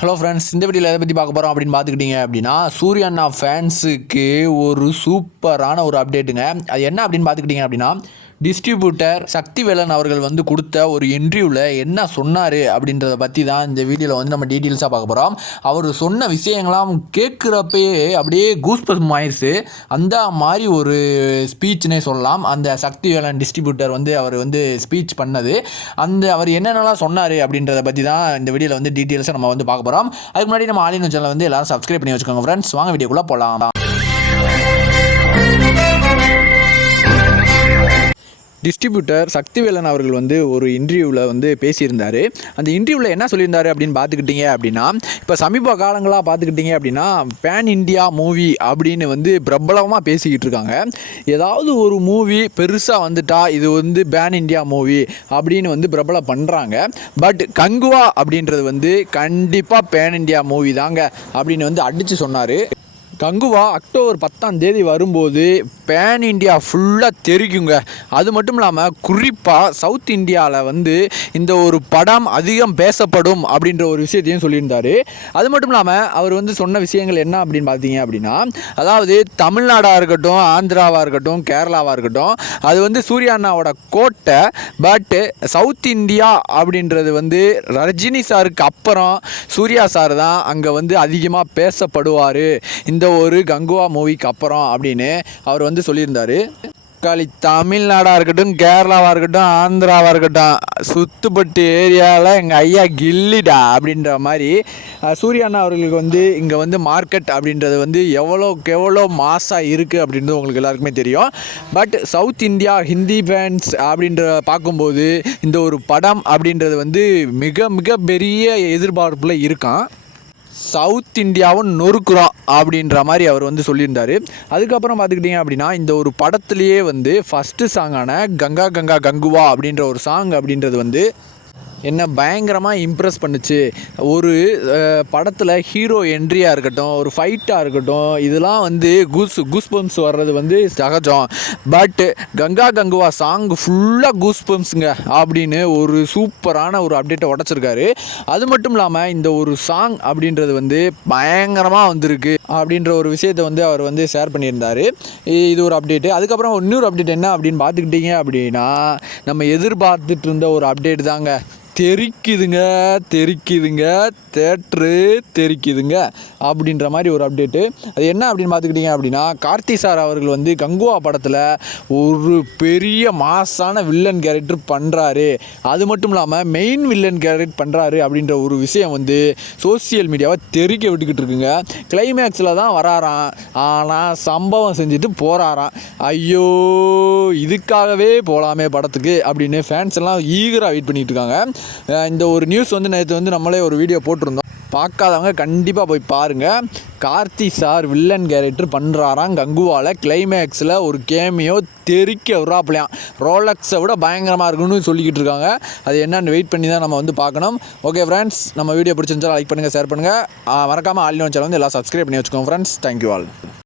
Hello friends இந்த வீடியோவில் எதை பற்றி பார்க்க போகிறோம் அப்படின்னு பார்த்துக்கிட்டிங்க அப்படின்னா சூரியண்ணா ஃபேன்ஸுக்கு ஒரு சூப்பரான ஒரு அப்டேட்டுங்க அது என்ன அப்படின்னு பார்த்துக்கிட்டிங்க அப்படின்னா டிஸ்ட்ரிபியூட்டர் சக்திவேலன் அவர்கள் வந்து கொடுத்த ஒரு இன்டர்வியூவில் என்ன சொன்னார் அப்படின்றத பற்றி தான் இந்த வீடியோவில் வந்து நம்ம டீட்டெயில்ஸாக பார்க்க போகிறோம் அவர் சொன்ன விஷயங்கள்லாம் கேட்குறப்பயே அப்படியே கூஸ்பஸ் ஆயிடுச்சு அந்த மாதிரி ஒரு ஸ்பீச்னே சொல்லலாம். அந்த சக்திவேலன் டிஸ்ட்ரிபியூட்டர் வந்து அவர் வந்து ஸ்பீச் பண்ணது. அந்த அவர் என்னென்னலாம் சொன்னார் அப்படின்றத பற்றி தான் இந்த வீடியோவில் வந்து டீட்டெயில்ஸாக நம்ம வந்து பார்க்க போகிறோம் அதுக்கு முன்னாடி நம்ம ஆலின் சேனல் வந்து எல்லாரும் சப்ஸ்கிரைப் பண்ணி வச்சுக்கோங்க ஃப்ரெண்ட்ஸ் வாங்க வீடியோக்குள்ளே போகலாம் டிஸ்ட்ரிபியூட்டர் சக்திவேலன் அவர்கள் வந்து ஒரு இன்டர்வியூவில் வந்து பேசியிருந்தார். அந்த இன்டர்வியூவில் என்ன சொல்லியிருந்தார் அப்படின்னு பார்த்துக்கிட்டிங்க அப்படின்னா இப்போ சமீப காலங்களாக பார்த்துக்கிட்டிங்க அப்படின்னா பேன் இண்டியா மூவி அப்படின்னு வந்து பிரபலமாக பேசிக்கிட்டு இருக்காங்க. ஏதாவது ஒரு மூவி பெருசாக வந்துட்டா இது வந்து பேன் இண்டியா மூவி அப்படின்னு வந்து பிரபலம் பண்ணுறாங்க பட் கங்குவா அப்படின்றது வந்து கண்டிப்பாக பேன் இண்டியா மூவி தாங்க அப்படின்னு வந்து அடித்து சொன்னார். கங்குவா அக்டோபர் பத்தாம் தேதி வரும்போது பேன் இண்டியா ஃபுல்லாக தெரிக்குங்க. அது மட்டும் இல்லாமல் குறிப்பாக சவுத் இந்தியாவில் வந்து இந்த ஒரு படம் அதிகம் பேசப்படும் அப்படின்ற ஒரு விஷயத்தையும் சொல்லியிருந்தார். அது மட்டும் இல்லாமல் அவர் வந்து சொன்ன விஷயங்கள் என்ன அப்படின்னு பார்த்தீங்க அப்படின்னா அதாவது தமிழ்நாடாக இருக்கட்டும் ஆந்திராவாக இருக்கட்டும் கேரளாவாக இருக்கட்டும் அது வந்து சூர்யா அண்ணாவோட கோட்டை பட்டு சவுத் இந்தியா அப்படின்றது வந்து ரஜினி சாருக்கு அப்புறம் சூர்யா சார் தான் அங்கே வந்து அதிகமாக பேசப்படுவார். இந்த ஒரு கங்குவா மூவிக்கு அப்புறம் அப்படின்னு அவர் வந்து சொல்லியிருந்தார். தக்காளி தமிழ்நாடாக இருக்கட்டும் கேரளாவாக இருக்கட்டும் ஆந்திராவாக இருக்கட்டும் சுத்துப்பட்டு ஏரியாவில் எங்கள் ஐயா கில்லிடா அப்படின்ற மாதிரி அஹ், அண்ணா அவர்களுக்கு வந்து இங்கே வந்து மார்க்கெட் அப்படின்றது வந்து எவ்வளோக்கு எவ்வளோ மாசாக இருக்குது அப்படின்றது உங்களுக்கு எல்லாருக்குமே தெரியும். But South India Hindi fans அப்படின்ற பார்க்கும்போது இந்த ஒரு படம் அப்படின்றது வந்து மிக மிக பெரிய எதிர்பார்ப்பில் இருக்கான். சவுத் இந்தியாவும் நொறுக்குறோம் அப்படின்ற மாதிரி அவர் வந்து சொல்லியிருந்தார். அதுக்கப்புறம் பார்த்துக்கிட்டிங்க அப்படின்னா இந்த ஒரு படத்துலேயே வந்து ஃபஸ்ட்டு சாங்கான கங்கா கங்கா கங்குவா அப்படின்ற ஒரு சாங் அப்படின்றது வந்து என்னை பயங்கரமாக இம்ப்ரெஸ் பண்ணுச்சு. ஒரு படத்தில் ஹீரோ என்ட்ரியாக இருக்கட்டும் ஒரு ஃபைட்டாக இருக்கட்டும் இதெல்லாம் வந்து கூஸ் கூஸ்பம்ஸ் வர்றது வந்து சகஜம் பட் கங்கா கங்குவா சாங் ஃபுல்லாக கூஸ்பம்ஸுங்க அப்படின்னு ஒரு சூப்பரான ஒரு அப்டேட்டை உடச்சிருக்காரு. அது மட்டும் இல்லாமல் இந்த ஒரு சாங் அப்படின்றது வந்து பயங்கரமாக வந்திருக்கு அப்படின்ற ஒரு விஷயத்தை வந்து அவர் வந்து ஷேர் பண்ணியிருந்தார். இது ஒரு அப்டேட்டு அதுக்கப்புறம் இன்னொரு அப்டேட் என்ன அப்படின்னு பார்த்துக்கிட்டிங்க அப்படின்னா நம்ம எதிர்பார்த்துட்டு இருந்த ஒரு அப்டேட் தாங்க. தெரிக்குதுங்க தெரிக்குதுங்க தேட்ரு தெரிக்குதுங்க அப்படின்ற மாதிரி ஒரு அப்டேட்டு அது என்ன அப்படின்னு பார்த்துக்கிட்டிங்க அப்படின்னா கார்த்தி சார் அவர்கள் வந்து கங்குவா படத்தில் ஒரு பெரிய மாசான வில்லன் கேரக்டர் பண்ணுறாரு அது மட்டும் இல்லாமல் மெயின் வில்லன் கேரக்டர் பண்ணுறாரு அப்படின்ற ஒரு விஷயம் வந்து சோசியல் மீடியாவை தெறிக்க விட்டுக்கிட்டு இருக்குங்க. கிளைமேக்ஸில் தான் வராராம். ஆனால் சம்பவம் செஞ்சுட்டு போகிறாராம் ஐயோ இதுக்காகவே போகலாமே படத்துக்கு அப்படின்னு ஃபேன்ஸ் எல்லாம் ஈகராக வெயிட் பண்ணிகிட்டு இருக்காங்க. இந்த ஒரு நியூஸ் வந்து நேற்று வந்து நம்மளே ஒரு வீடியோ போட்டிருந்தோம். பார்க்காதவங்க கண்டிப்பாக போய் பாருங்கள் கார்த்தி சார் வில்லன் கேரக்டர் பண்ணுறாராம் கங்குவாவில் கிளைமேக்ஸில் ஒரு கேமியோ தெறிக்க விட்றாப்லையாம் ரோலக்ஸை விட பயங்கரமாக இருக்குன்னு சொல்லிக்கிட்டு இருக்காங்க. அது என்னன்னு வெயிட் பண்ணி தான் நம்ம வந்து பார்க்கணும். ஓகே ஃப்ரெண்ட்ஸ் நம்ம வீடியோ பிடிச்சிருந்தா லைக் பண்ணுங்கள் ஷேர் பண்ணுங்கள் மறக்காமல் ஆல் சேனல் வந்து எல்லாம் சப்ஸ்கிரைப் பண்ணி வச்சுக்கோங்க ஃப்ரெண்ட்ஸ் தேங்க்யூ ஆல்